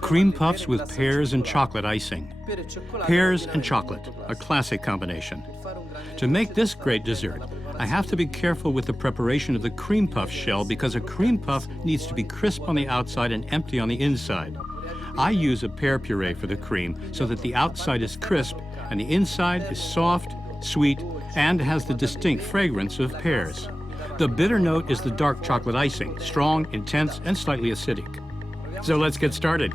Cream puffs with pears and chocolate icing. Pears and chocolate, a classic combination. To make this great dessert, I have to be careful with the preparation of the cream puff shell because a cream puff needs to be crisp on the outside and empty on the inside. I use a pear puree for the cream so that the outside is crisp and the inside is soft, sweet, and has the distinct fragrance of pears. The bitter note is the dark chocolate icing, strong, intense, and slightly acidic. So let's get started.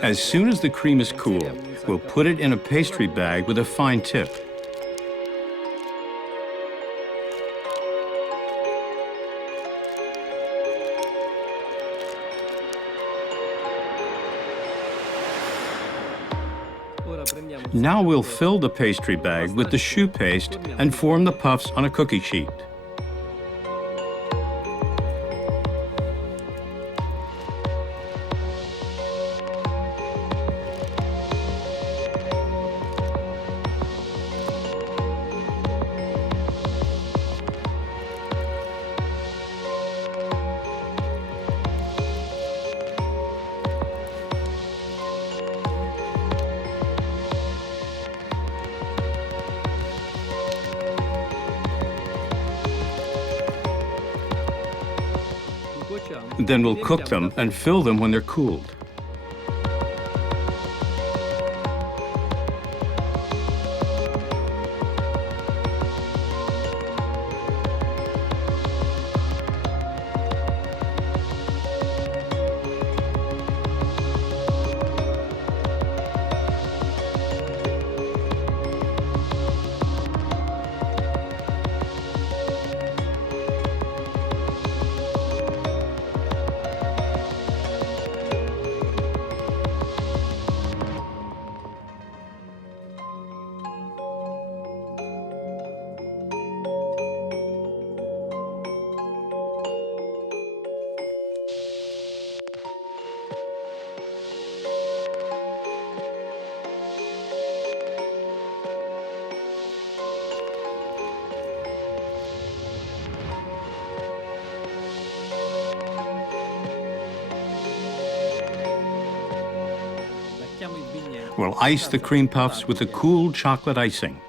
As soon as the cream is cool, we'll put it in a pastry bag with a fine tip. Now we'll fill the pastry bag with the choux paste and form the puffs on a cookie sheet. Then we'll cook them and fill them when they're cooled. We'll ice the cream puffs with the cool chocolate icing.